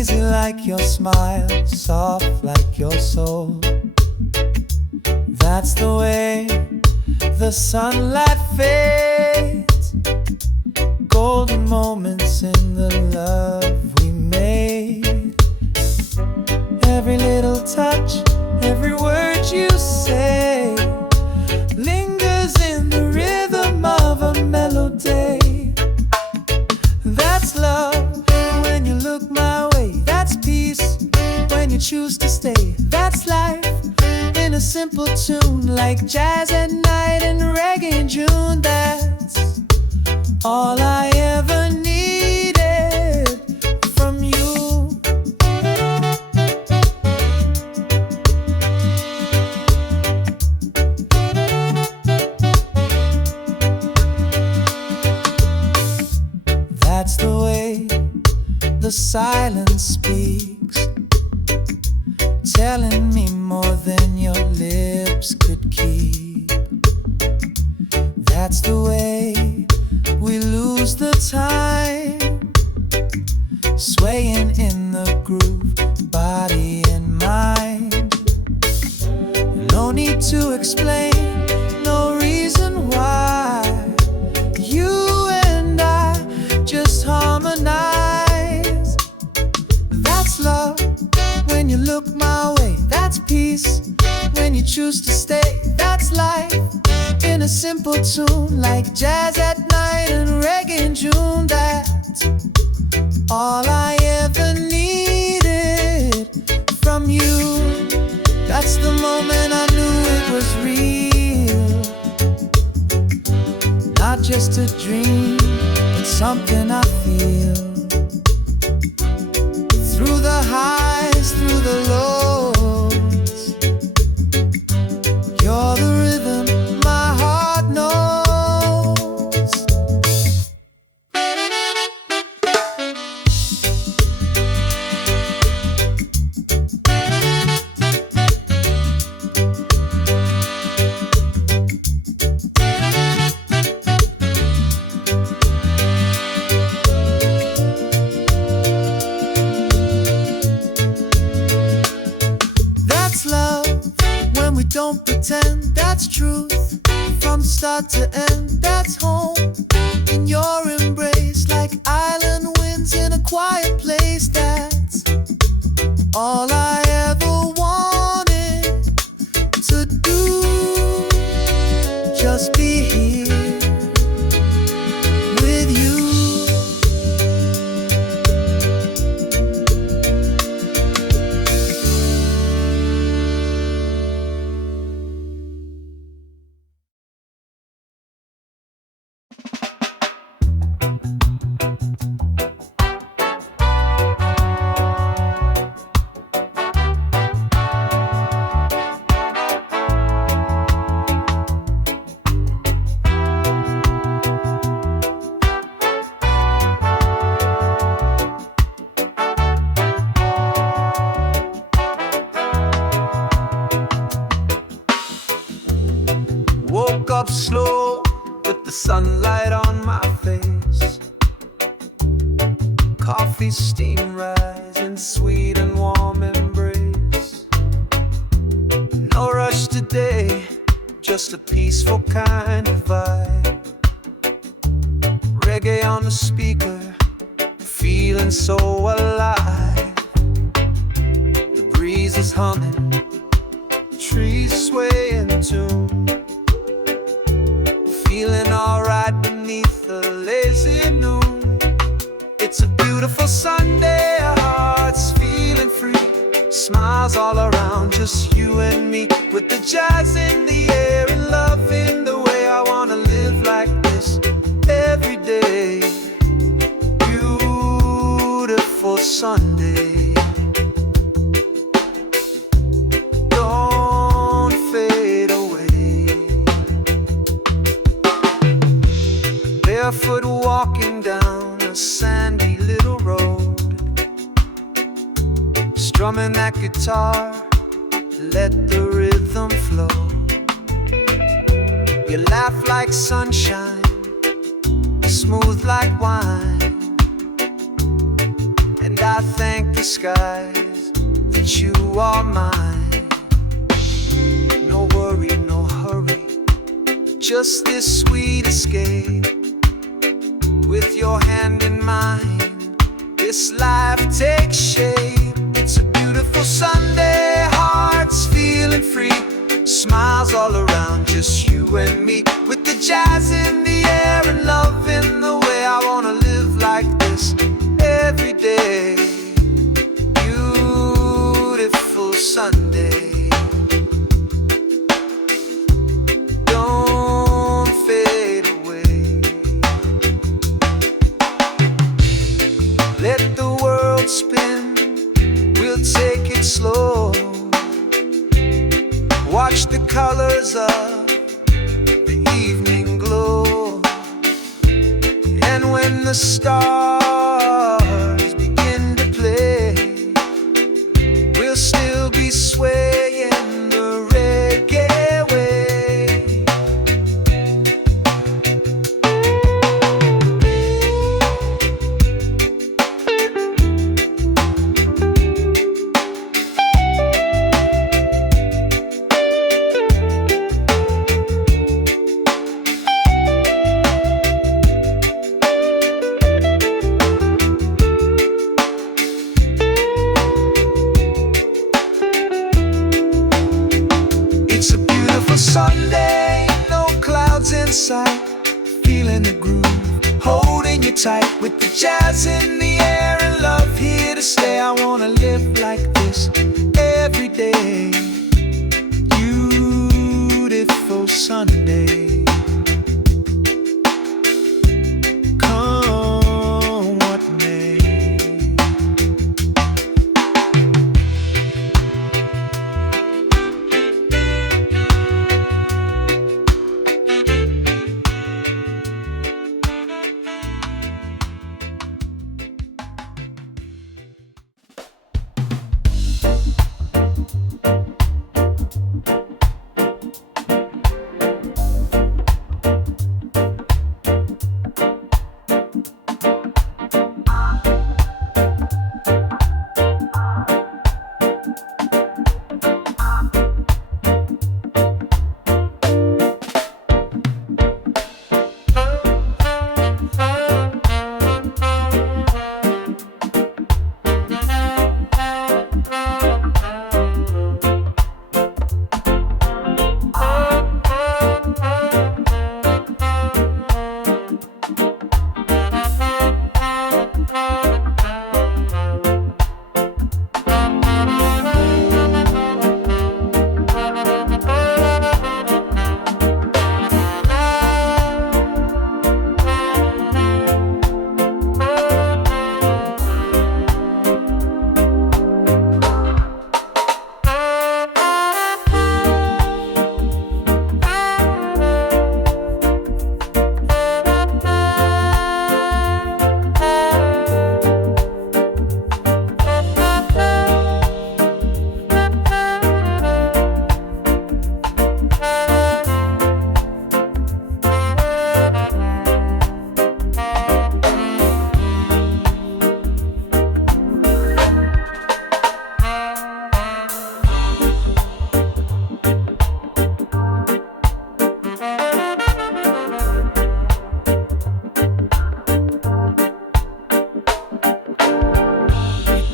easy like your smile, soft like your soul. That's the way the sunlight fades, golden moments in the love we made. Every little touch, every word you say lingers in the rhythm of a melody. That's love when you look my way. That's peace when you choose to stay. That's life in a simple tune, like jazz at night and reggae in June. That's all I ever needed from you. That's the way the silence speaks, telling me more than your lips could keep. That's the way we lose the time, swaying in the groove, body and mind. No need to explain, no reason why. You and I just harmonize. That's love when you look my way. That's peace when you choose to stay. That's life in a simple tune, like jazz at night and reggae in June. That's all I ever needed from you. That's the moment I knew it was real, not just a dream, but something I feel. Through the highs, through the lows, you're the rhythm my heart knows. That's love when we don't pretend. That's truth from start to end. That's home in your embrace, like island winds in a quiet place. That's all I ever wanted to do, just be here with you. Woke up slow with the sunlight on my face. Coffee steam rising, sweet and warm embrace. No rush today, just a peaceful kind of vibe. Reggae on the speaker, feeling so alive. The breeze is humming, trees sway in tune. Feeling alright beneath the lazy noon. It's a beautiful Sunday, our hearts feeling free. Smiles all around, just you and me, with the jazz in the air and loving the way I wanna live like this every day. Beautiful Sunday, don't fade away. Barefoot walking down a sandy little road, strumming that guitar, let the rhythm flow. You laugh like sunshine, smooth like wine, and I thank the skies that you are mine. No worry, no hurry, just this sweet escape. With your hand in mine, this life takes shape. It's a beautiful Sunday, hearts feeling free. Smiles all around, just you and me. With the jazz in the air and love in the way. I wanna live like this every day. Beautiful Sunday, don't fade away. Let the world spin, we'll take it slow. Watch the colors of the evening glow. And when the stars begin to play, we'll still be swaying the reggae way. It's a beautiful Sunday, no clouds in sight. Feeling the groove, holding you tight. With the jazz in the air and love here to stay. I wanna live like this every day. Beautiful Sunday, come what may.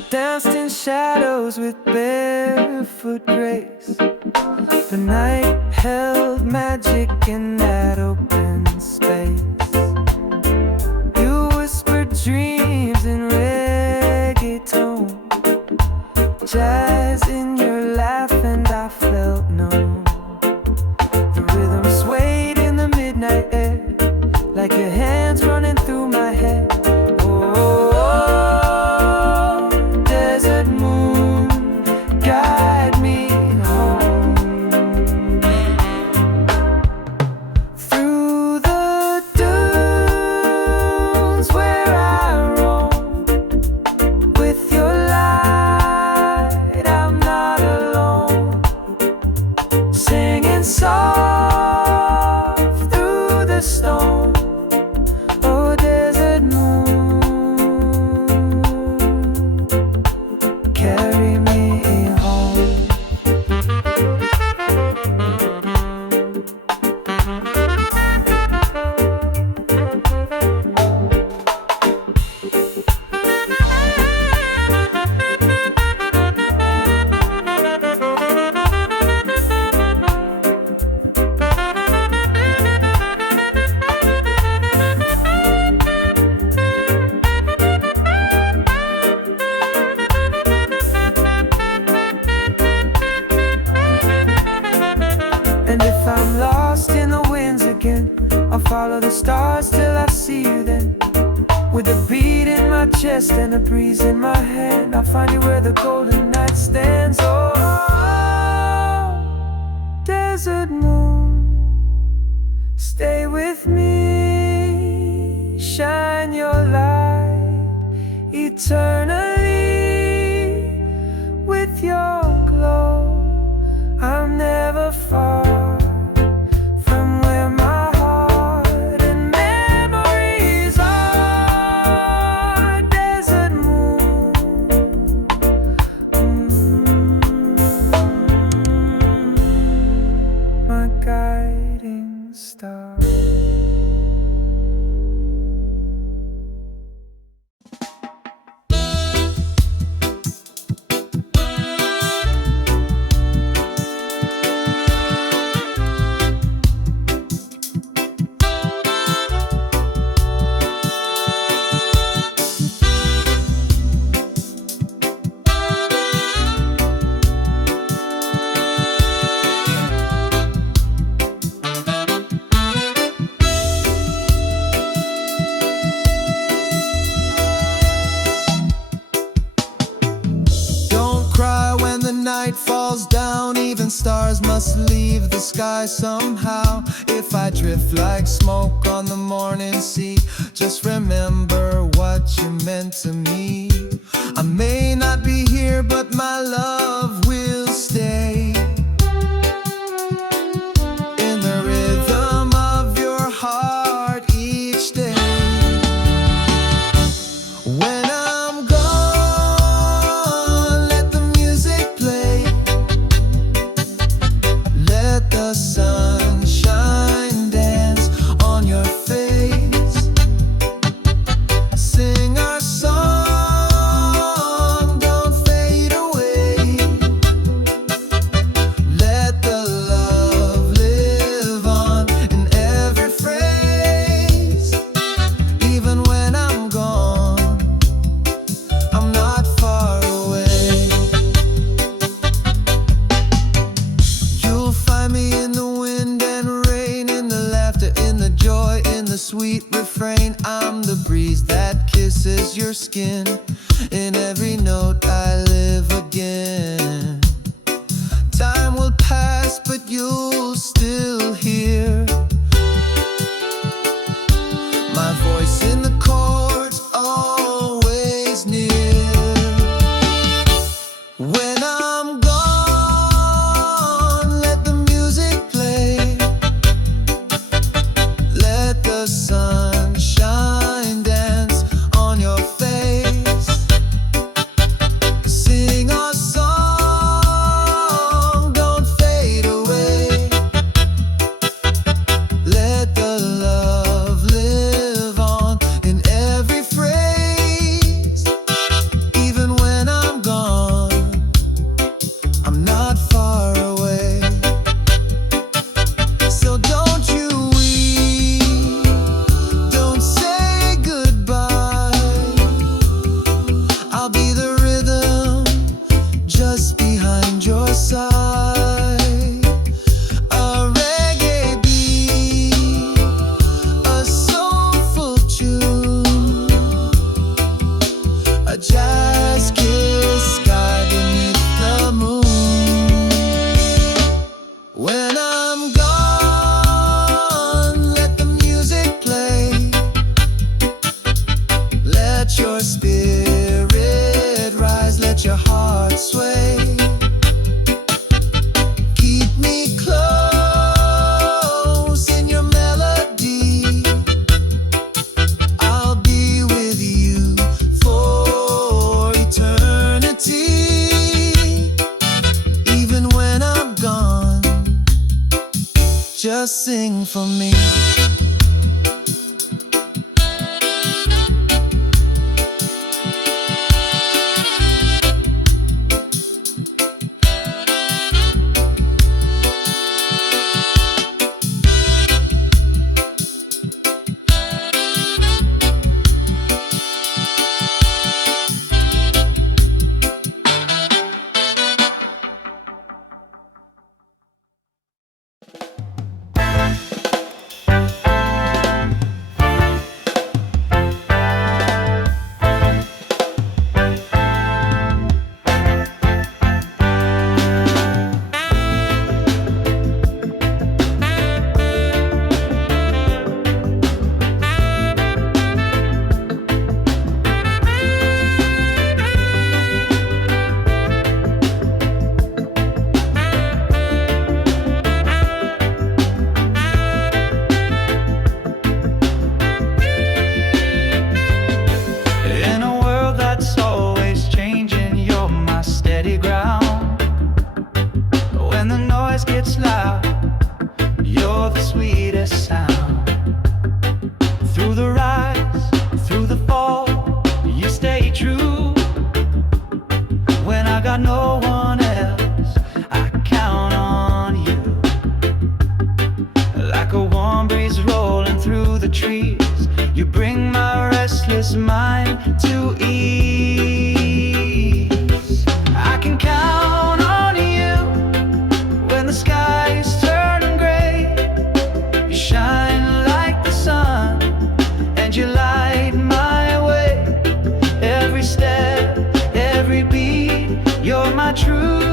Danced in shadows with barefoot grace. The night held magic in that open space. You whispered dreams in reggaeton, jazz in your laugh, and I felt numb. The rhythm swayed in the midnight air, like your hands running through my head. Guide me home through the dunes where I roam. With your light, I'm not follow the stars till I see you then. With a beat in my chest and a breeze in my hand, I'll find you where the golden night stands. Oh, desert moon, stay with me, shine your light eternally. With your glow, I'm never far from where my heart and memories are. Desert moon, my guiding star. Falls down, even stars must leave the sky somehow. If I drift like smoke on the morning sea, just remember what you meant to me. I may not be here, but my love will stay in the rhythm of your heart each day. When I'm gone, let the music play. Let the sunshine dance on your face. Sing our song, don't fade away. Let the love live on in every phrase. Even when I'm gone, I'm not far away. You'll find me in the wind and rain, in the laughter, in the joy, in the sweet refrain. I'm the breeze that kisses your skin. In every note I live again. Time will pass, but you'll still hear my voice in the chords, always near. When I'm gone, let the music play. Let the sunshine dance on your face. Sing our song, don't fade away. Let the love live on in every phrase. Even when I'm gone, I'm not far away. So don't you weep, don't say goodbye. I'll be the rhythm just behind your side. A reggae beat, a soulful tune, a jazz kiss sky beneath the moon. When I'm gone, let the music play. Let your spirit rise, let your heart sway. Keep me close in your melody. I'll be with you for eternity. Even when I'm gone, just sing for me. got no one else. I count on you. Like a warm breeze rolling through the trees, you bring my restless mind to ease. I can count on you when the skies turn gray. You shine like the sun and you light my way. Every step, every beat, you're my truth.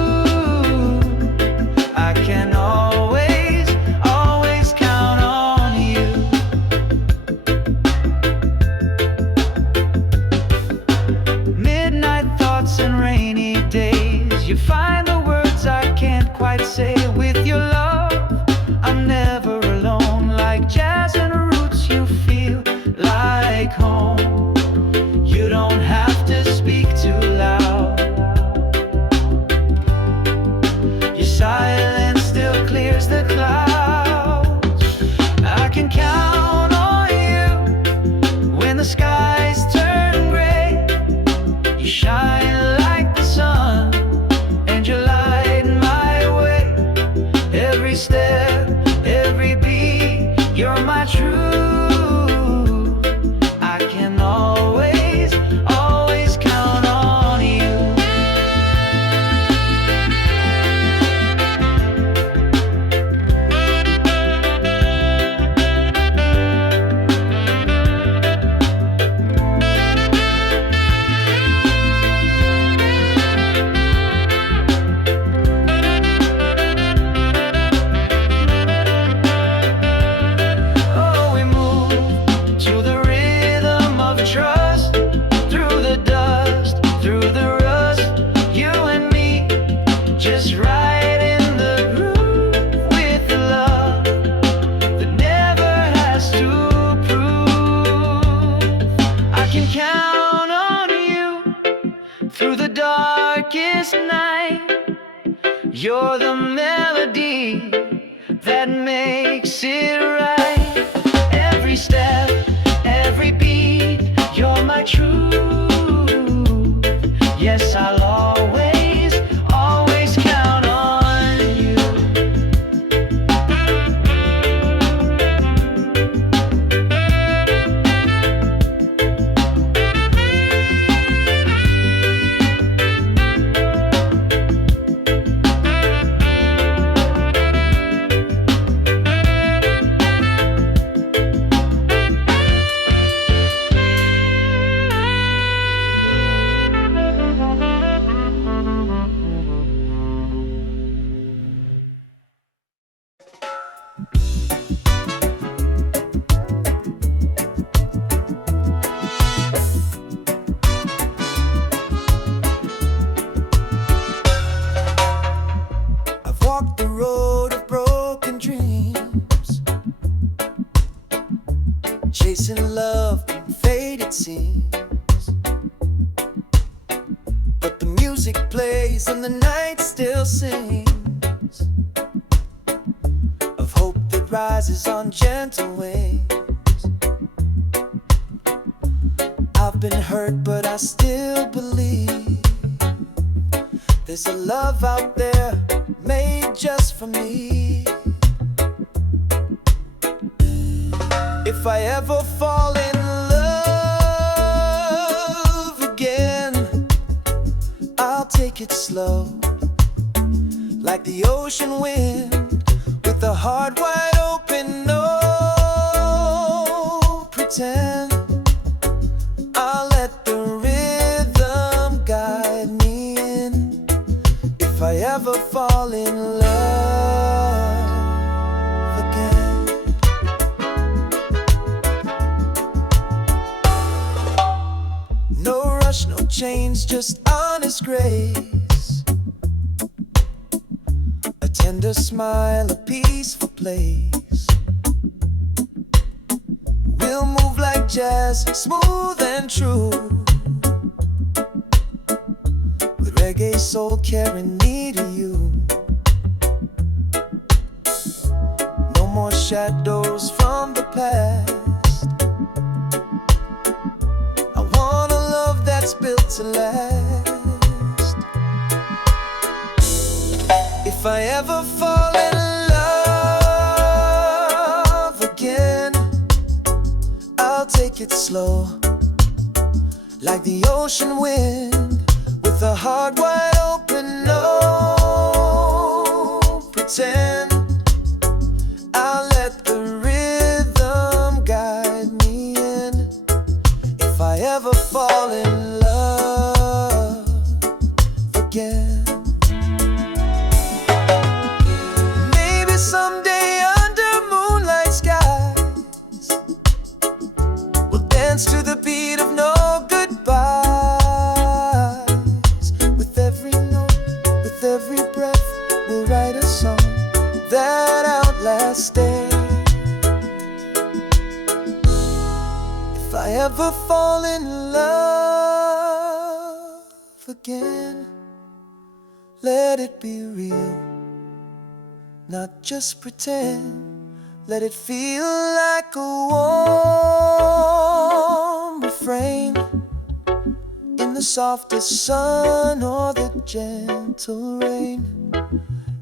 I can always, always count on you. Midnight thoughts and rainy days, you find the words I can't quite say. With your love, I'm never alone. Like jazz and roots, you feel like home. You don't have to speak too loud. Your silence still clears the clouds. I can count on you when the skies turn gray. You shine like the sun and you light my way. Every step, every beat, you're my truth. I can always, always count on you. Oh, we move to the rhythm of trust, through the dust, through the rust. You and me, just right in the groove, with the love that never has to prove. I can count on you through the darkest night. You're the melody that makes it right. Every step, every beat, you're my truth. Yes, I'll always, always count on you. I've walked the road of broken dreams, chasing love from faded scenes. But the music plays and the night still sings of hope that rises on gentle wings. I've been hurt, but I still believe there's a love out there made just for me. If I ever fall in love again, I'll take it slow, like the ocean wind, with a heart wide open, no pretend. I'll let the rhythm guide me in. If I ever fall in love again. No rush, no change, just honest grace. A tender smile, a peaceful place. We'll move like jazz, smooth and true, with reggae soul carrying me to you. No more shadows from the past. I want a love that's built to last. If I ever fall in love again, I'll take it slow, like the ocean wind, with a heart wide open. No pretend, I'll let the rhythm guide me in. If I ever fall in love again, maybe someday under moonlight skies, we'll dance to the beat of no goodbyes. With every note, with every breath, we'll write a song that outlasts day. If I ever fall in love again, let it be real, not just pretend. Let it feel like a warm refrain in the softest sun or the gentle rain.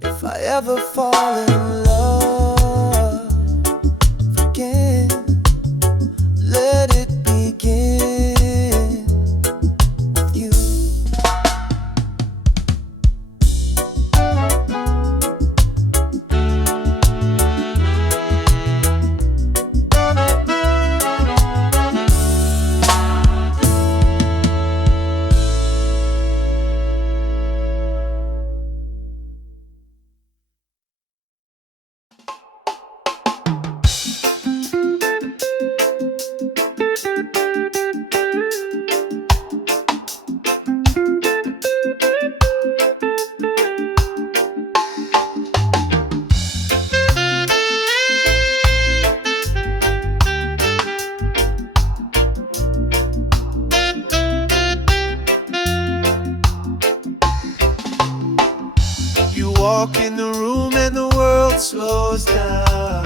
If I ever fall in love again, let it begin with you. Walk in the room and the world slows down,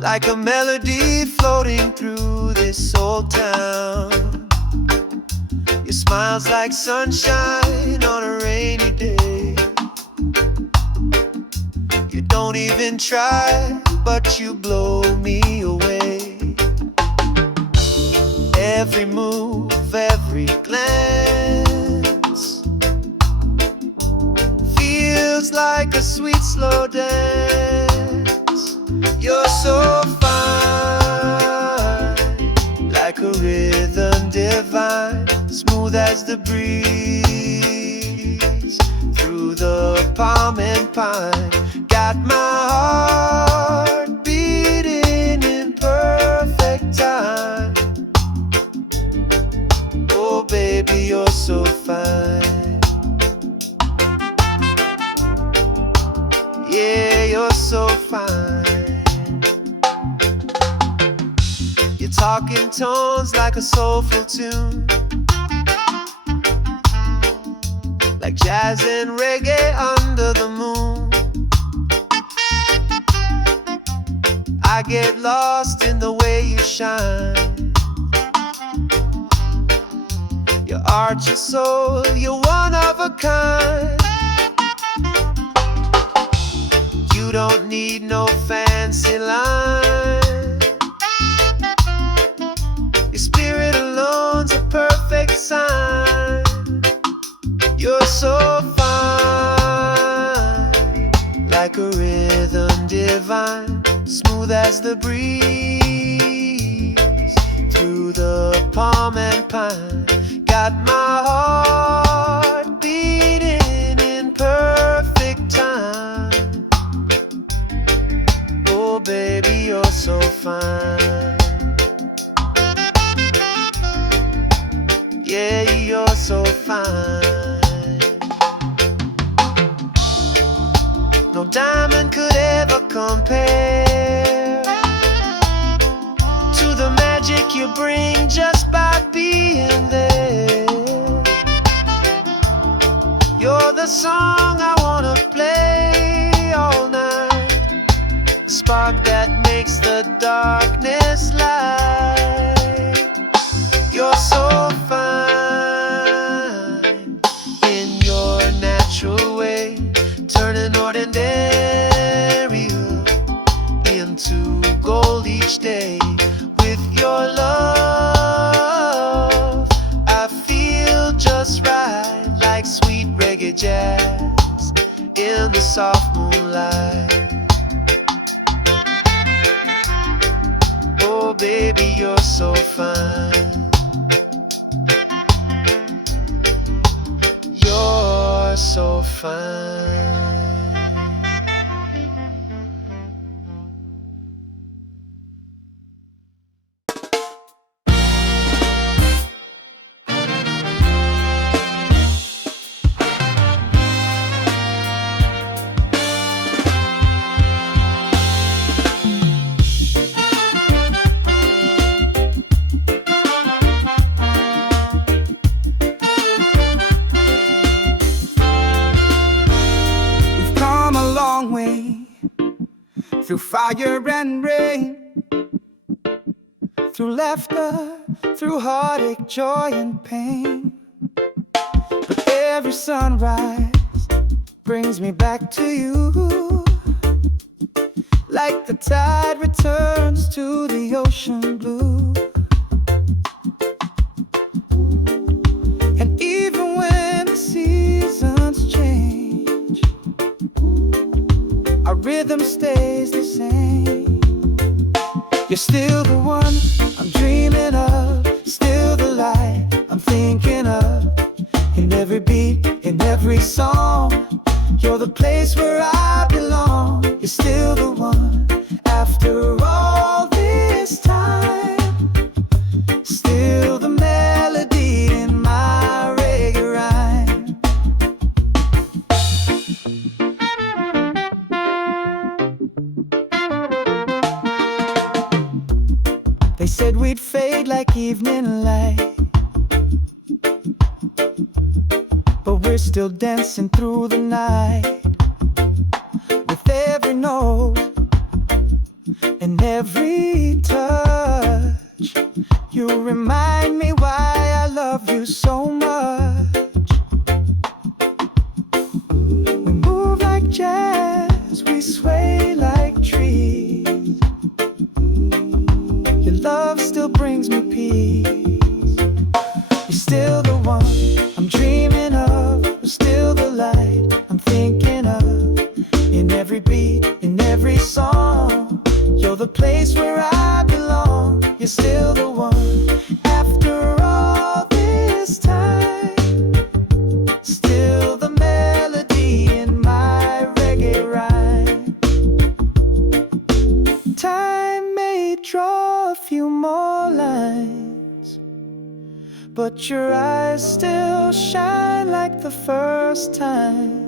like a melody floating through this old town. Your smile's like sunshine on a rainy day. You don't even try, but you blow me away. Every move, every glance feels like a sweet slow dance. You're so fine, like a rhythm divine, smooth as the breeze through the palm and pine. Got my heart beating in perfect time. Oh baby, you're so fine. Yeah, you're so fine. You're talking tones like a soulful tune, like jazz and reggae under the moon. I get lost in the way you shine. Your art, your soul, you're one of a kind. You don't need no fancy line. Your spirit alone's a perfect sign. You're so fine, like a rhythm divine, smooth as the breeze through the palm and pine. Got my heart beating in perfect time. Oh baby, you're so fine. Yeah, you're so fine. No diamond could ever compare to the magic you bring just by being there. You're the song I wanna play all night, the spark that makes the darkness light. You're so fine in your natural just right, like sweet reggae jazz in the soft moonlight. Oh baby, you're so fine. You're so fine. Through fire and rain, through laughter, through heartache, joy and pain. But every sunrise brings me back to you, like the tide returns to the ocean blue. And even when the seasons change, our rhythm stays the same. You're still the one I'm dreaming of, still the light I'm thinking of. In every beat, in every song, you're the place where I belong. You're still the one after all this time, still the melody in my reggae rhyme. They said we'd fade like evening light, but we're still dancing through the night. With every note and every touch, you remind me why I love you so much. We move like jazz, we sway like trees. Your love still brings me peace. You're still the one I'm dreaming of, you're still the light I'm thinking of. In every beat, in every song, you're the place where I belong. You're still the one after all this time, still the melody in my reggae rhyme. Time may draw a few more lines, but your eyes still shine like the first time.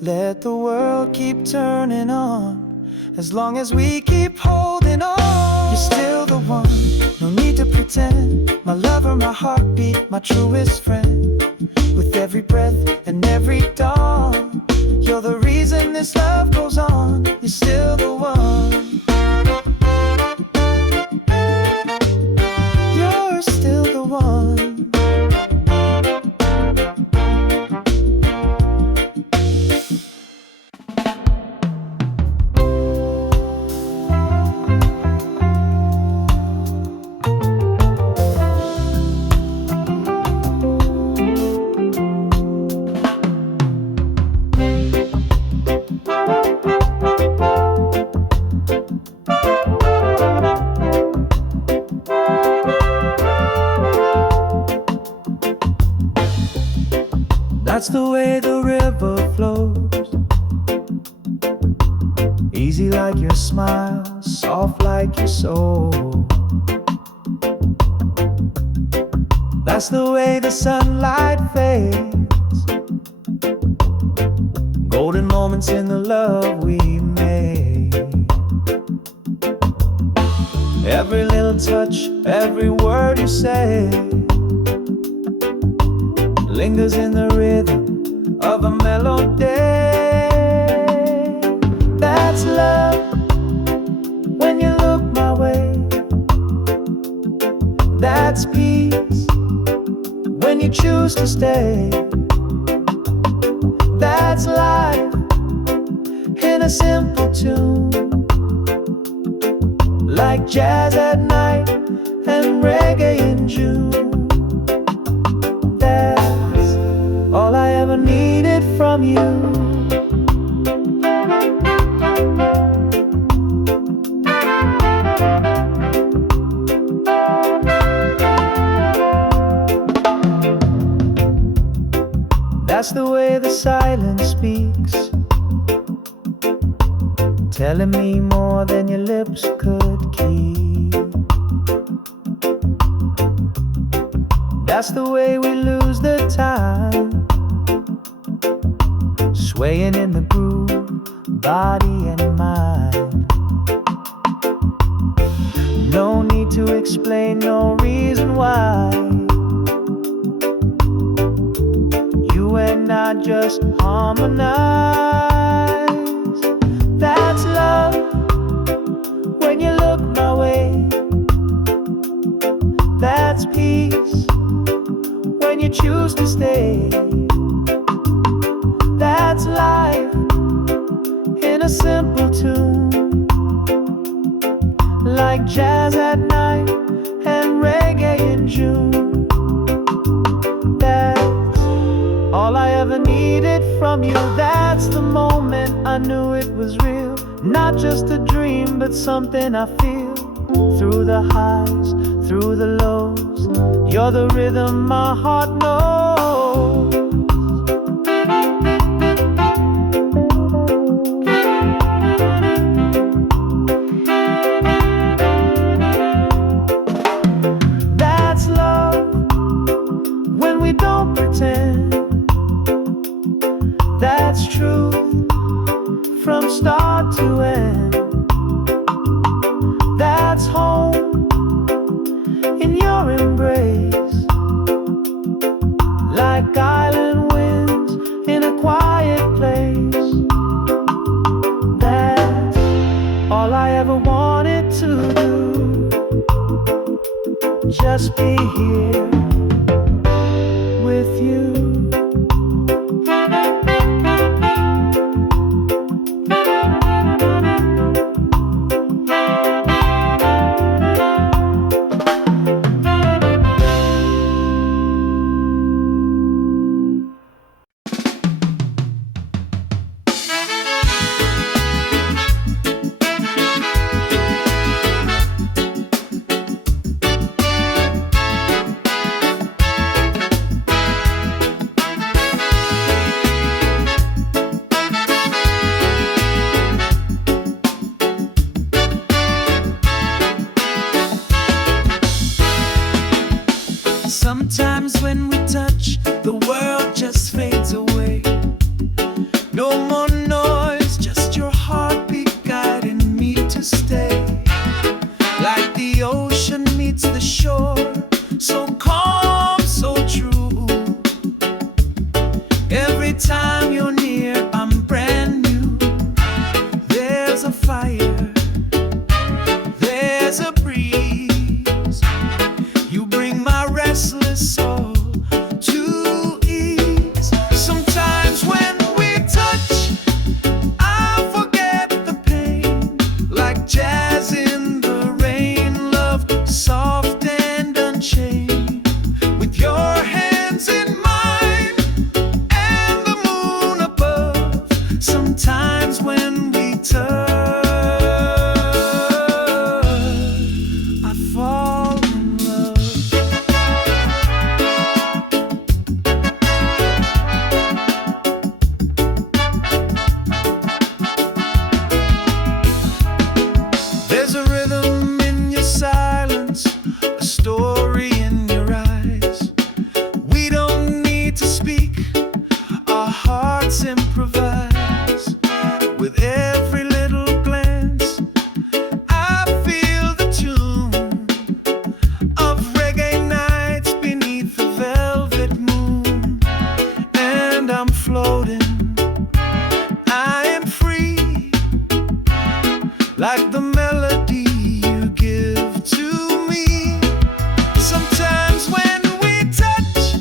Let the world keep turning on, as long as we keep holding on. You're still the one, no need to pretend. My lover, my heartbeat, my truest friend. With every breath and every dawn, you're the reason this love goes on. You're still the one. You're still the one. That's the way the river flows, easy like your smile, soft like your soul. That's the way the sunlight fades, golden moments in the love we made. Every little touch, every word you say lingers in the rhythm of a melody. That's love when you look my way. That's peace when you choose to stay. That's life in a simple tune, like jazz at night and reggae in June. from you. That's the way the silence speaks, telling me more than your lips could keep. That's the way we lose the time, swaying in the groove, body and mind. No need to explain, no reason why. You and I just harmonize. That's love when you look my way. That's peace when you choose to stay. That's life in a simple tune, like jazz at night and reggae in June. That's all I ever needed from you. That's the moment I knew it was real, not just a dream, but something I feel. Through the highs, through the lows, you're the rhythm my heart knows. That's love when we don't pretend. That's truth from start to end. That's home in your embrace, like island winds in a quiet place. That's all I ever wanted to do, just be here with you. Sometimes when we touch, the world just fades away. No more noise, just your heartbeat guiding me to stay. Like the ocean meets the shore, so calm, so true. Every time you're near, I'm brand new. There's a fire, there's a breeze. You bring my restless soul to ease. Sometimes when we touch, I forget the pain. Like jazz in the rain, love soft and unchained. With your hands in mine and the moon above. Sometimes when we touch, I fall in love. There's a rhythm in your silence, a story in your eyes. We don't need to speak, our hearts improvise. With every little glance, I feel the tune of reggae nights beneath the velvet moon. And I'm floating, I am free, like the melody you give to me. Sometimes when we touch,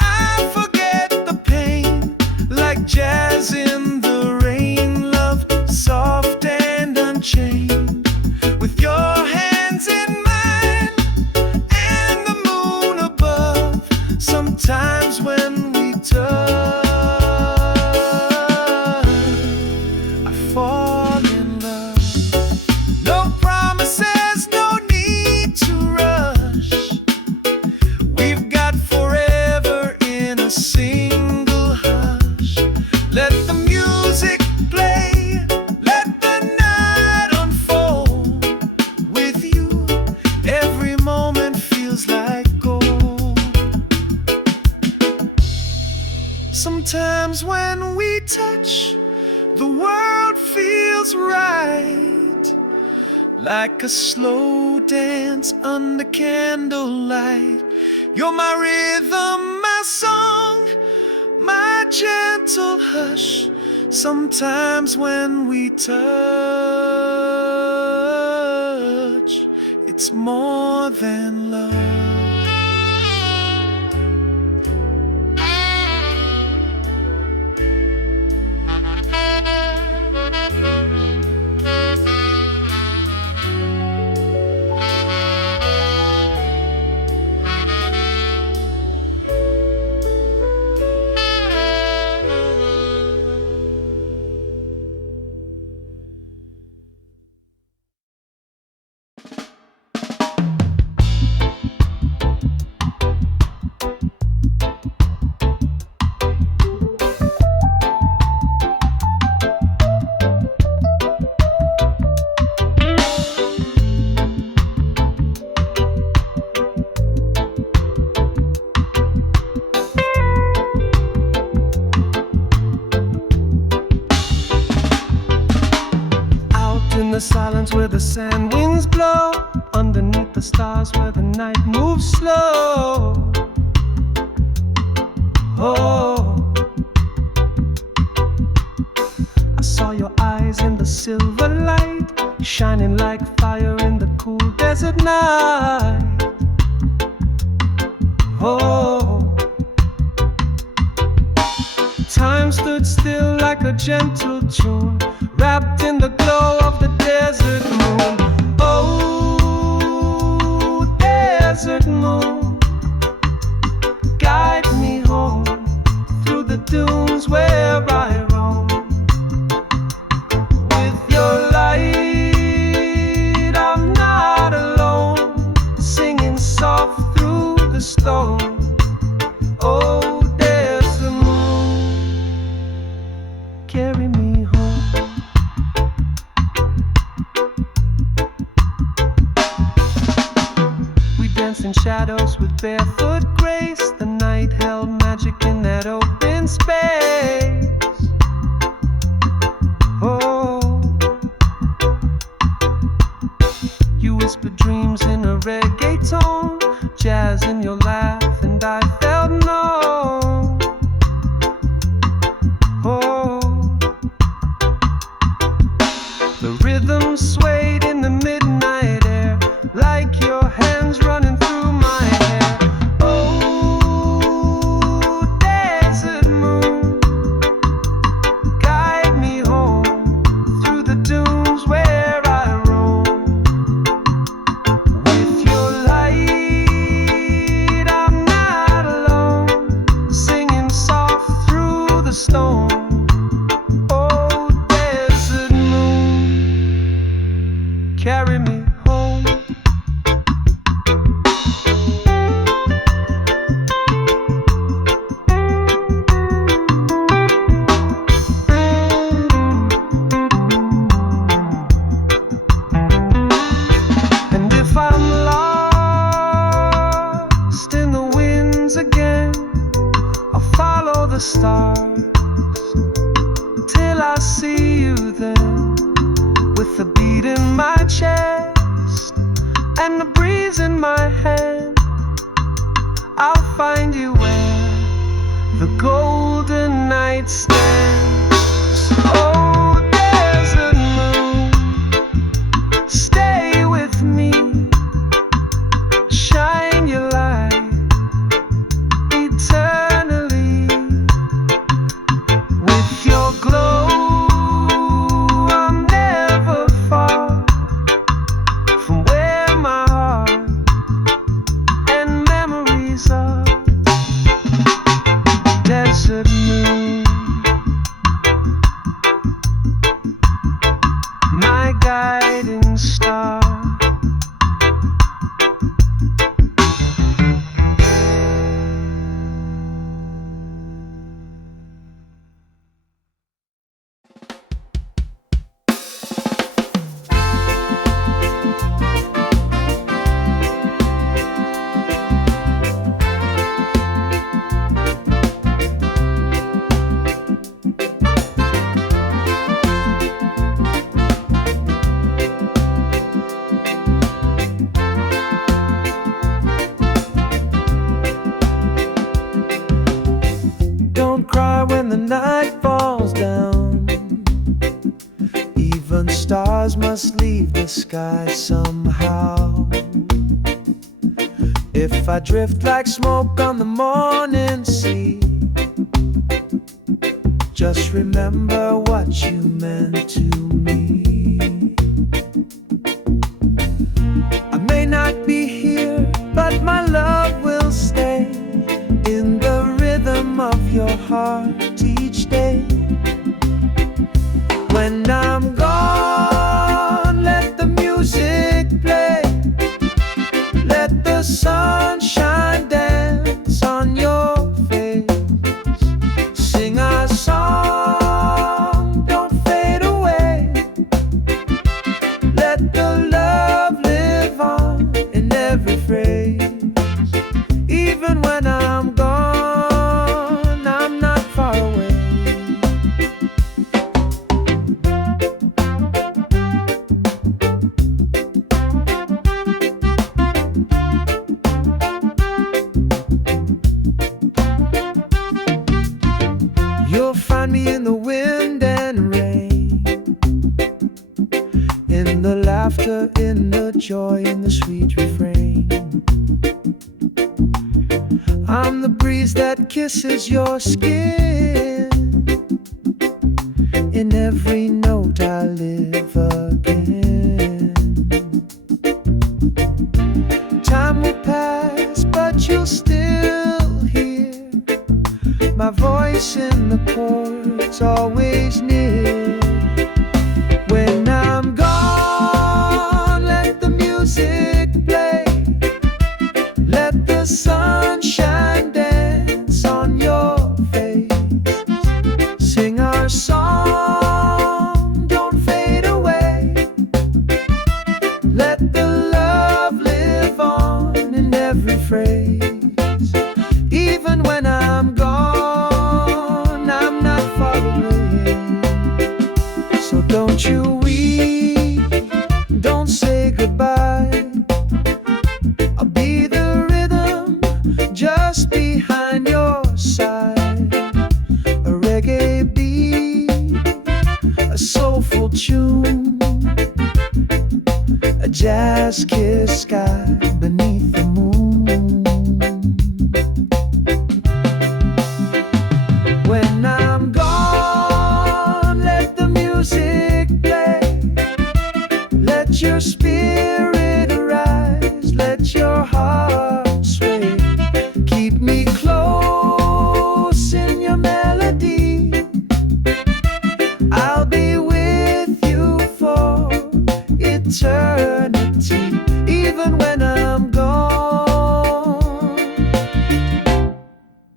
I forget the pain. Like jazz in the rain, love soft and unchained. With your hands in mine and the moon above. Sometimes when we touch, Sometimes when we touch, the world feels right, like a slow dance under candlelight. You're my rhythm, my song, my gentle hush. Sometimes when we touch, it's more than love. The silence where the sand winds blow, underneath the stars where the night moves slow. Oh, I saw your eyes in the silver light, shining like fire in the cool desert night. Oh, time stood still like a gentle tune, wrapped in the glow of the desert moon. Oh, desert moon, guide me home through the dunes where I roam. With your light, I'm not alone, singing soft through the stone. Oh, desert moon, carry me home. In shadows with barefoot grace, the night held magic in that open space. Oh, you whispered dreams in a reggae tone, jazz in your laugh, and I felt known. Oh, the rhythm swayed in the midnight air, like your hands running through my hair. Oh, desert moon, guide me home through the dunes where I roam. With your light, I'm not alone, singing soft through the stone. Oh, desert moon, carry me home. And if I'm lost in the winds again, I'll follow the stars till I see you then, with the beat in my chest and the breeze in my hand. I'll find you where the golden night stands. Oh, desert moon, stay with me, shine your light eternally. With your glow, I'm never far from where my heart and memories are. cry when the night falls down. Even stars must leave the sky somehow. If I drift like smoke on the morning sea, just remember what you meant to me. I may not be here, but my love will stay in the rhythm of your heart each day. When I'm gone, let the music play. Let the sunshine dance on your face. Sing our song, don't fade away. Let the love live on in every phrase. Even when I'm gone, I'm not far away. You'll find me in the wind and rain, in the laughter, in the joy, in the sweet refrain. I'm the breeze that kisses your skin. In every note I live again. Time will pass, but you'll still hear my voice in the chords, always near. When I'm gone, let the music play. Let the sunshine dance on your face. Sing our song, don't fade away. Let the love live on in every phrase. Even when I'm gone, I'm not far away. So don't you weep, don't say goodbye. I'll be the rhythm just behind your side. A reggae beat, a soulful tune, a jazz kiss sky beneath the moon. When I'm gone, let the music play. Let your spirit arise, let your heart sway. Keep me close in your melody. I'll be with you for eternity. Even when I'm gone,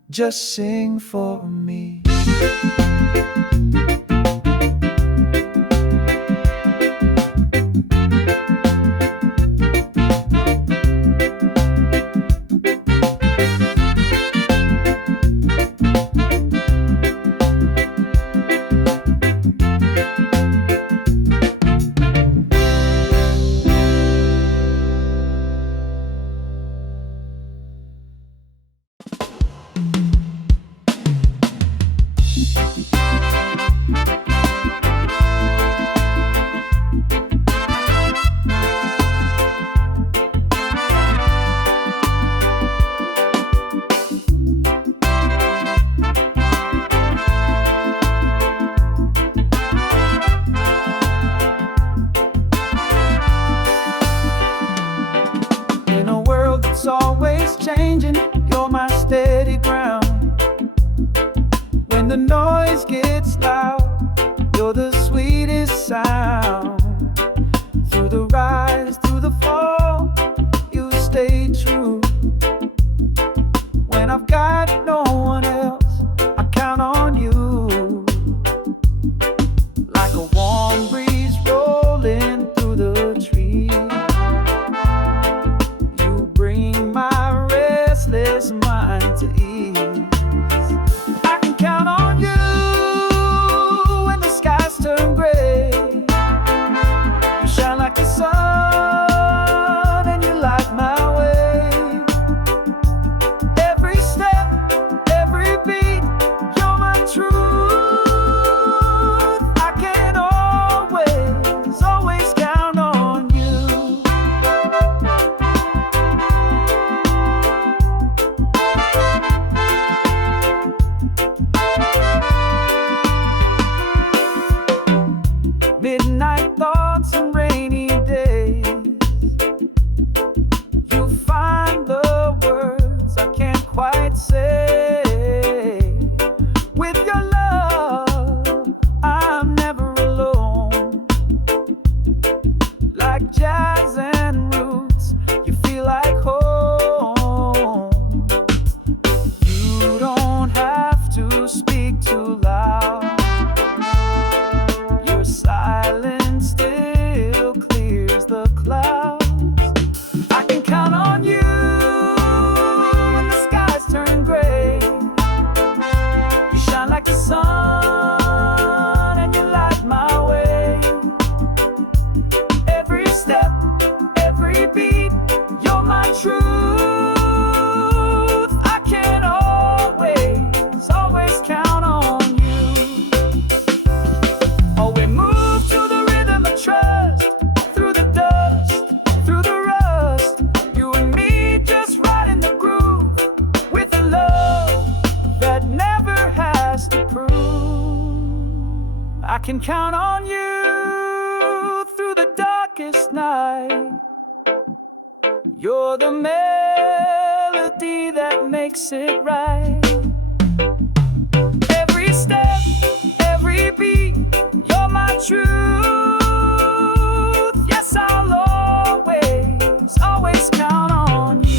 just sing for me. In a world that's always changing, you're my steady ground. When the noise gets loud, you're the sweetest sound. Through the rise, through the fall, you stay true. When I've got no one else, I count on you. Like a warm breeze rolling through the trees, you bring my restless mind to ease. I can count on you when the skies turn gray. can count on you through the darkest night. You're the melody that makes it right. Every step, every beat, you're my truth. Yes, I'll always, always count on you.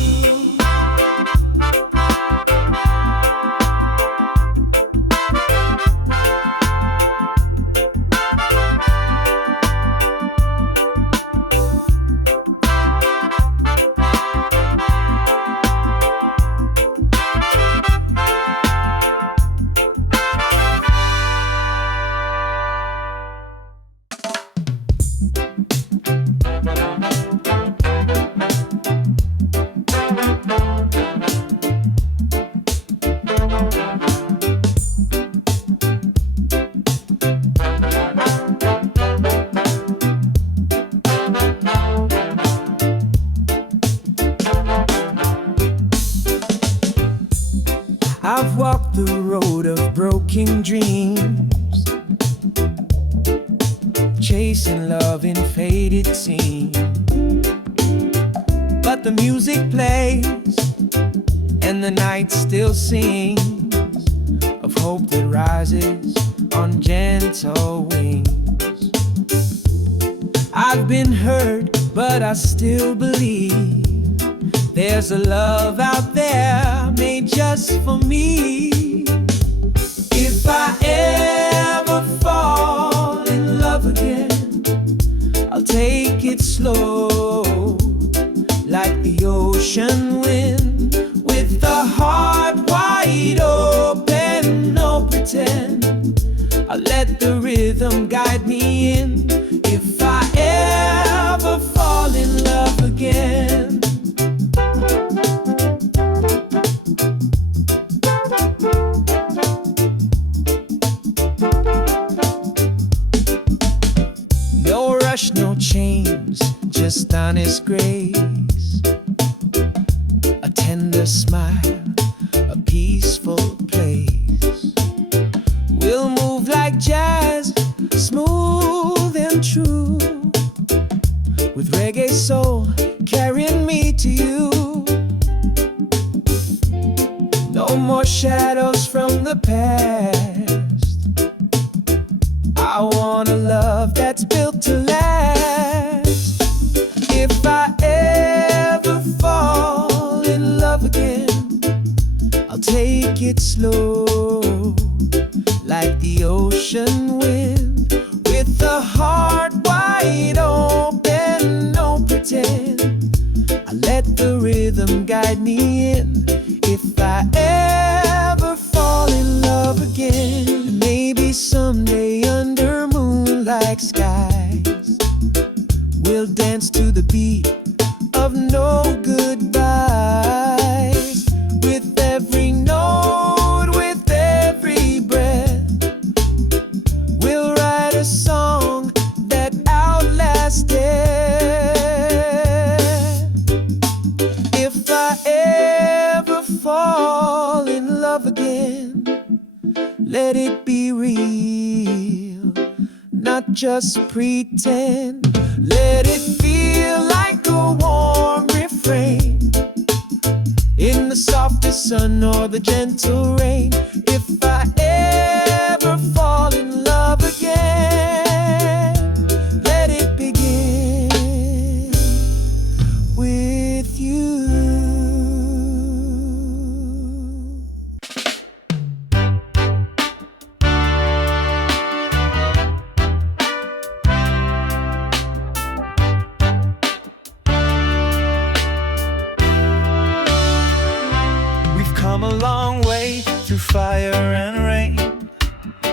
I've walked the road of broken dreams, chasing love in faded scenes. But the music plays and the night still sings of hope that rises on gentle wings. I've been hurt, but I still believe there's a love out there made just for me. If I ever fall in love again, I'll take it slow, like the ocean wind, with a heart wide open, no pretend. I'll let the rhythm guide me in. If I ever fall in love again, no rush, no chains, just honest grace, a tender smile, a peaceful place. We'll move like jazz, smooth and true, with reggae soul carrying me to you. No more shadows from the past. I want a love that's built to last. If I ever fall in love again, I'll take it slow, like the ocean wind, with a heart wide open, no pretend. I let the rhythm guide me in. If I ever fall in love again, maybe someday under moonlight skies, we'll dance to the beat of no goodbyes. With every note, with every breath, we'll write a song that outlasts death. If I ever fall in love again, let it be real, not just pretend. Let it feel like a warm refrain in the softest sun or the gentle rain. If I ever fall in love again, let it begin with you. Come a long way through fire and rain,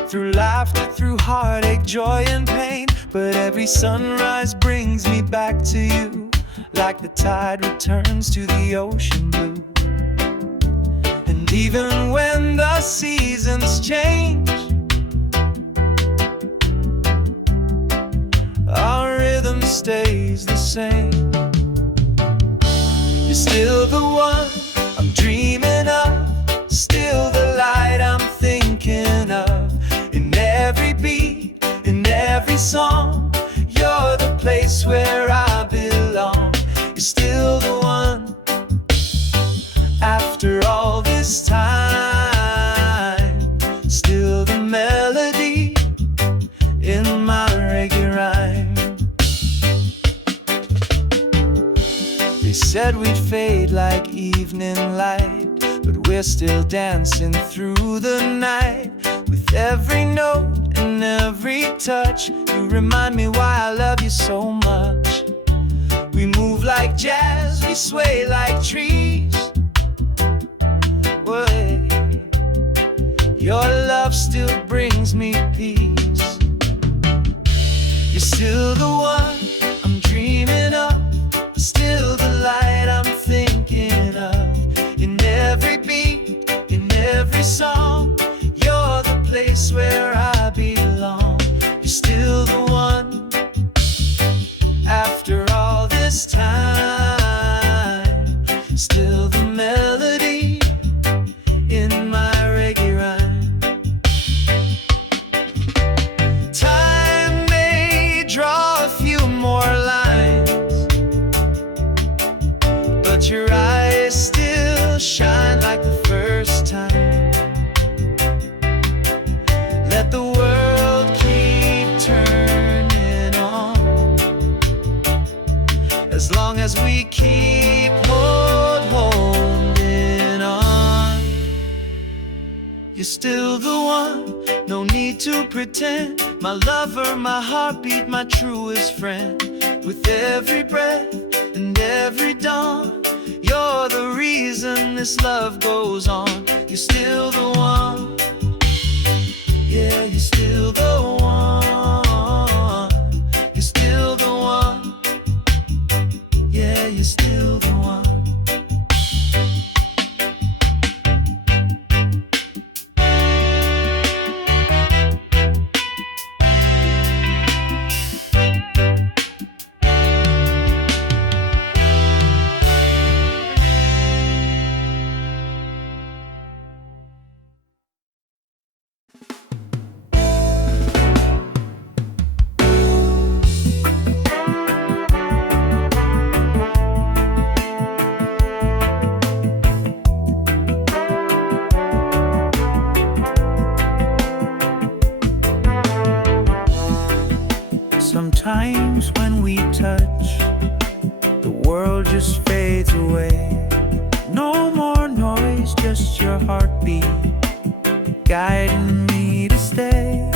through laughter, through heartache, joy and pain. But every sunrise brings me back to you, like the tide returns to the ocean blue. And even when the seasons change, our rhythm stays the same. You're still the one I'm dreaming of, still the light I'm thinking of. In every beat, evening light, but we're still dancing through the night. With every note and every touch, you remind me why I love you so much. We move like jazz, we sway like trees. Way. Your love still brings me peace. You're still the one I'm dreaming of, still the light I'm thinking of. In every beat, in every song, you're the place where I belong. You're still the one. After all this time, still the melody in my reggae rhyme. Time may draw a few more lines, but your eyes still shine like the first time. Let the world keep turning on, as long as we keep holding on. You're still the one, no need to pretend. My lover, my heartbeat, my truest friend. With every breath and every dawn, you're the reason this love goes on. You're still the one. Yeah, you're still the one. You're still the one. Yeah, you're still the one. Sometimes when we touch, the world just fades away. No more noise, just your heartbeat guiding me to stay.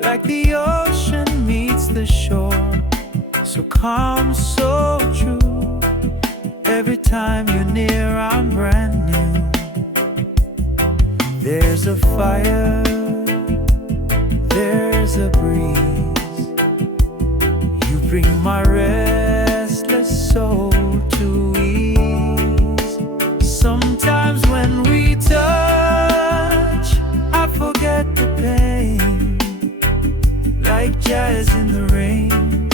Like the ocean meets the shore, so calm, so true. Every time you're near, I'm brand new. There's a fire, there's a breeze. Bring my restless soul to ease. Sometimes when we touch, I forget the pain. Like jazz in the rain,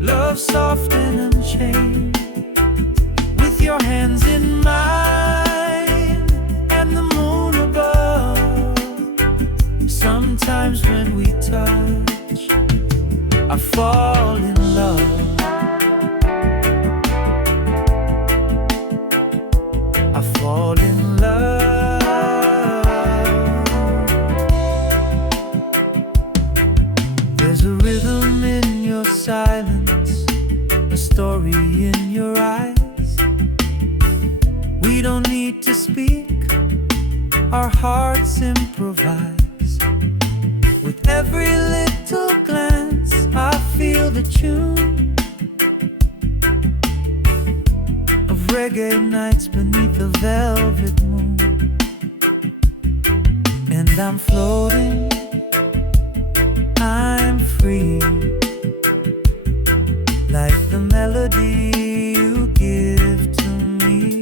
love soft and unchained. With your hands in mine and the moon above. Sometimes when we touch, I fall in love. I fall in love. There's a rhythm in your silence, a story in your eyes. We don't need to speak, our hearts improvise. With every little glance, I feel the tune of reggae nights beneath the velvet moon. And I'm floating, I'm free, like the melody you give to me.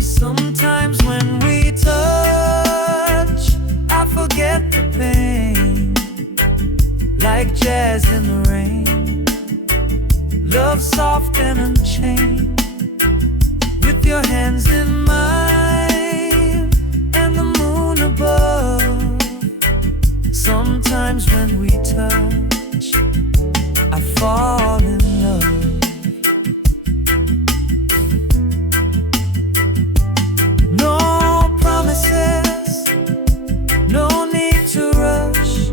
Sometimes when we touch, I forget the pain. Like jazz in the rain, love soft and unchained. With your hands in mine and the moon above. Sometimes when we touch, I fall in love. No promises, no need to rush.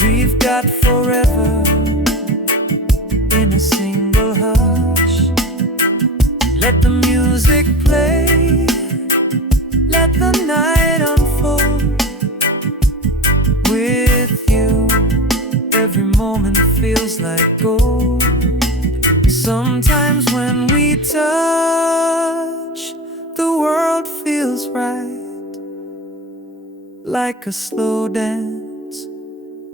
We've got forever in a single hush. Let night unfold with you. Every moment feels like gold. Sometimes when we touch, the world feels right, like a slow dance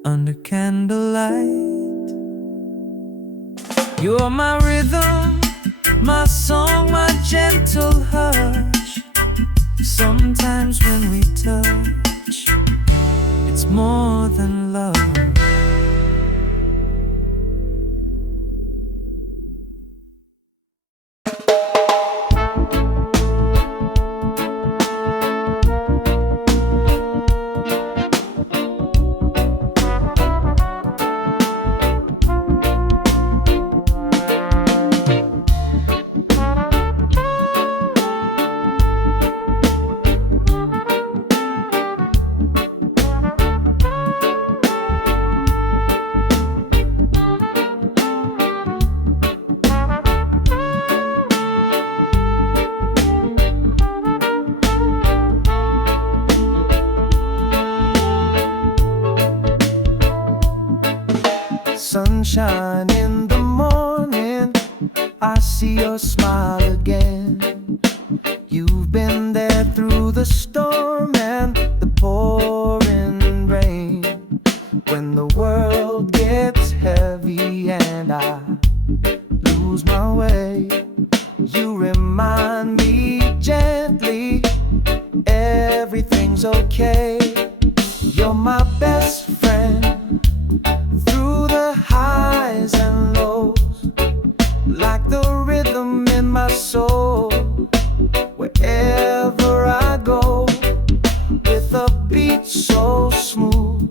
under candlelight. You're my rhythm, my song, my gentle hush. Sometimes when we touch, it's more than love. Sunshine in the morning, I see your smile again. You've been there through the storm and the pouring rain. When the world gets heavy and I lose my way, you remind me gently everything's okay. You're my best friend through the highs and lows, like the rhythm in my soul. Wherever I go, with a beat so smooth,